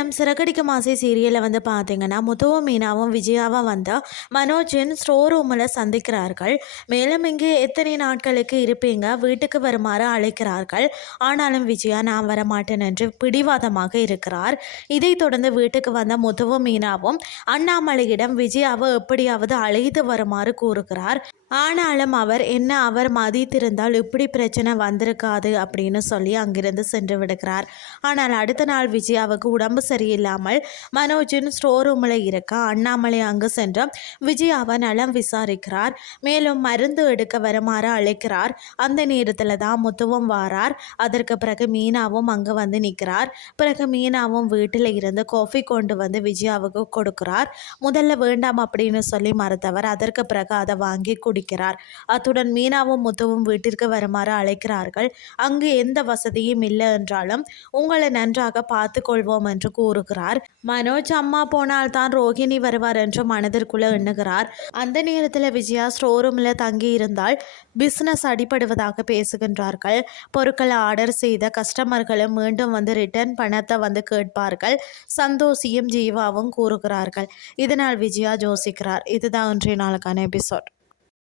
தினம் சிறகடிக்கும் ஆசை சீரியலில் வந்து பார்த்தீங்கன்னா முத்துவும் மீனாவும் விஜயாவும் வந்து மனோஜின் ஸ்டோர் ரூமில் சந்திக்கிறார்கள். மேலும் இங்கே எத்தனை நாட்களுக்கு இருப்பீங்க, வீட்டுக்கு வருமாறு அழைக்கிறார்கள். ஆனாலும் விஜயா நான் வரமாட்டேன் என்று பிடிவாதமாக இருக்கிறார். இதைத் தொடர்ந்து வீட்டுக்கு வந்த முத்துவும் மீனாவும் அண்ணாமலையிடம் விஜயாவை எப்படியாவது அழைத்து வருமாறு கூறுகிறார். ஆனாலும் அவர் மதித்திருந்தால் இப்படி பிரச்சனை வந்திருக்காது அப்படின்னு சொல்லி அங்கிருந்து சென்று விடுகிறார். ஆனால் அடுத்த நாள் விஜயாவுக்கு உடம்பு சரியில்லாமல் மனோஜின் ஸ்டோர் ரூமில் இருக்க அண்ணாமலை அங்கு சென்று விஜயாவை நலம் விசாரிக்கிறார். மேலும் மருந்து எடுக்க வருமாறு அழைக்கிறார். அந்த நேரத்தில் தான் முத்துவும் வாரார். அதற்கு பிறகு மீனாவும் அங்கே வந்து நிற்கிறார். பிறகு மீனாவும் வீட்டில் இருந்து காஃபி கொண்டு வந்து விஜயாவுக்கு கொடுக்கிறார். முதல்ல வேண்டாம் அப்படின்னு சொல்லி மறுத்தவர் அதற்கு பிறகு அதை வாங்கி குடிக்கிறார். அத்துடன் மீனாவும் முத்துவும் வீட்டிற்கு வருமாறு அழைக்கிறார்கள். அங்கு எந்த வசதியும் இல்லை என்றாலும் உங்களை நன்றாக பார்த்து கொள்வோம் என்று கூறுகிறார். மனோஜ் அம்மா போனால் தான் ரோஹிணி வருவார் என்று மனதிற்குள்ள எண்ணுகிறார். அந்த நேரத்தில் விஜயா ஸ்டோர் ரூமில் தங்கி இருந்தால் பிஸ்னஸ் அடிபடுவதாக பேசுகின்றார்கள். பொருட்களை ஆர்டர் செய்த கஸ்டமர்களும் மீண்டும் வந்து ரிட்டர்ன் பணத்தை வந்து கேட்பார்கள். சந்தோஷியும் ஜீவாவும் கூறுகிறார்கள். இதனால் விஜயா யோசிக்கிறார். இதுதான் இன்றைய நாளுக்கான எபிசோட்.